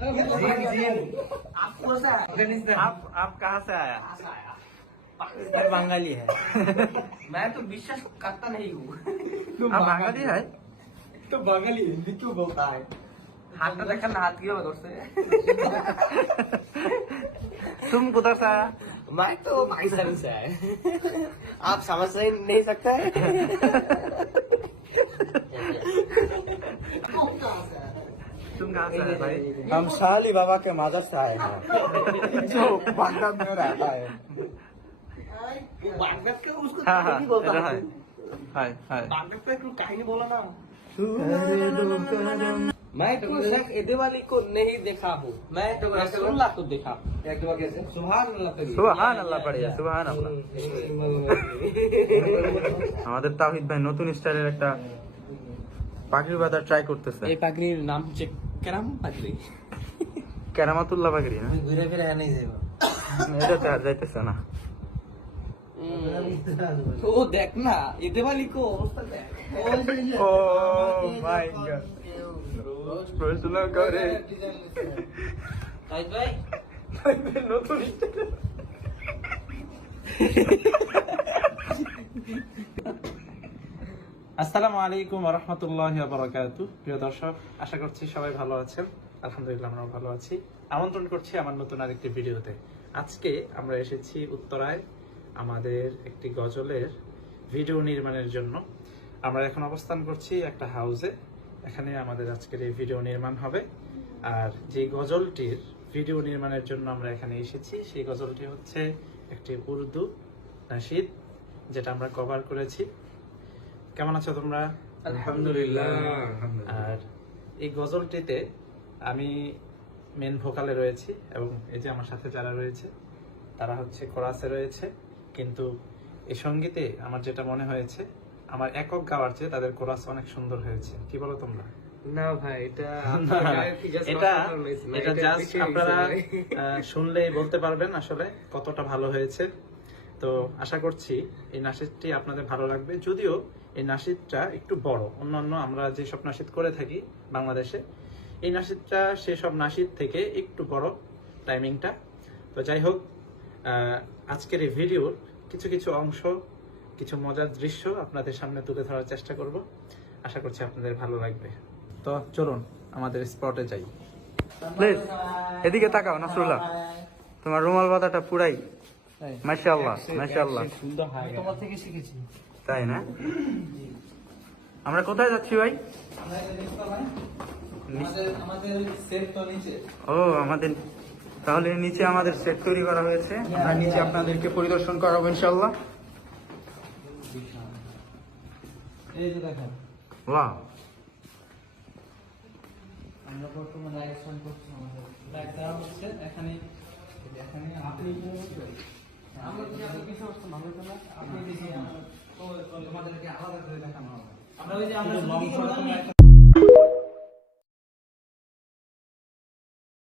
आप कहाँ से आया? बंगाली है। मैं तो विश्वास करता नहीं हूँ। आप बंगाली है? तो बंगाली हिंदी क्यों बोलता है? हाथ देखा ना, हाथ क्यों उधर से? तुम किधर से आया? मैं तो पाकिस्तान से आया। आप समझ नहीं सकते हैं? तुम कहाँ से आए भाई? हम शाली बाबा के मादर से आए हैं, जो बागदाद में रहता है। बागदाद का उसको हाँ हाँ नहीं बोलता इधर हूँ। है। हाय हाय। बागदाद का एक कहानी बोला ना। मैं तो सिर्फ दिवाली को नहीं देखा हूँ, मैं तो रसूलुल्लाह को देखा हूँ। सुभान अल्लाह करिए। সুবহান আল্লাহ পড়িয়া সুবহান আল্লাহ। আমাদের তাওহীদ ভাই নতুন স্টাইলের একটা পাগড়ি বাঁধা ট্রাই করতেছে। এই পাগড়ির নাম হচ্ছে কেরাম পাগড়ি। কেরামাতুল্লাহ পাগড়ি না? ঘুরে ফিরে এনেই যাবো। এটা তো আর যাইতেছে না। ও দেখ না, এ দিওয়ালি কো অবস্থা দেখ। ও মাই গড। প্রশ্ন করে তাই ভাই নতুন স্টাইল। আসসালামু আলাইকুম ওয়া রাহমাতুল্লাহি ওয়া বারাকাতুহু। প্রিয় দর্শক, আশা করছি সবাই ভালো আছেন। আলহামদুলিল্লাহ আমরাও ভালো আছি। আমন্ত্রণ করছি আমার নতুন আরেকটি ভিডিওতে। আজকে আমরা এসেছি উত্তরায় আমাদের একটি গজলের ভিডিও নির্মাণের জন্য। আমরা এখন অবস্থান করছি একটা হাউসে। এখানে আমাদের আজকের এই ভিডিও নির্মাণ হবে। আর যে গজলটির ভিডিও নির্মাণের জন্য আমরা এখানে এসেছি, সেই গজলটি হচ্ছে একটি উর্দু নাশিদ, যেটা আমরা কভার করেছি। কেমন আছো তোমরা? আলহামদুলিল্লাহ। আর এই গজলটিতে আমি মেন ভোকালে রয়েছি এবং এই যে আমার সাথে যারা রয়েছে তারা হচ্ছে কোরাসে রয়েছে। কিন্তু এই সঙ্গীতে আমার যেটা মনে হয়েছে, আমার একক গাওয়ার চেয়ে তাদের কোরাস অনেক সুন্দর হয়েছে। কি বলো তোমরা? না ভাই, এটা এটা জাস্ট আপনারা শুনলেই বলতে পারবেন আসলে কতটা ভালো হয়েছে। তো আশা করছি এই নাশিদটি আপনাদের ভালো লাগবে। যদিও এই নাশিদটা একটু বড়, অন্যান্য আমরা যেসব নাশিদ করে থাকি বাংলাদেশে, এই নাশিদটা সেসব নাশিদ থেকে একটু বড় টাইমিংটা। তো যাই হোক, আজকের এই ভিডিওর কিছু কিছু অংশ, কিছু মজার দৃশ্য আপনাদের সামনে তুলে ধরার চেষ্টা করব। আশা করছি আপনাদের ভালো লাগবে। তো চলুন আমাদের স্পটে যাই। প্লিজ এদিকে তাকাও নাসরুল্লাহ, তোমার রুমাল বাঁধাটা পুরাই মাশাআল্লাহ মাশাআল্লাহ সুন্দর হয়। তোমার থেকে শিখেছি। তাই না? আমরা কোথায় যাচ্ছি ভাই? আমাদের সেট তো নিচে। ও আমাদের, তাহলে নিচে আমাদের সেট তৈরি করা হয়েছে। আমরা নিচে আপনাদেরকে পরিদর্শন করাবো ইনশাআল্লাহ। এই যে দেখেন, ওয়াও, আমরা বর্তমানে অ্যাকশন করছি। আমাদের ব্যাকগ্রাউন্ড হচ্ছে এখানে আপনি আমরা কিছু ভালো না, আপনি দেখি তো তোমাদেরকে আলাদা করে দেখানো হবে। আমরা ওই যে আমরা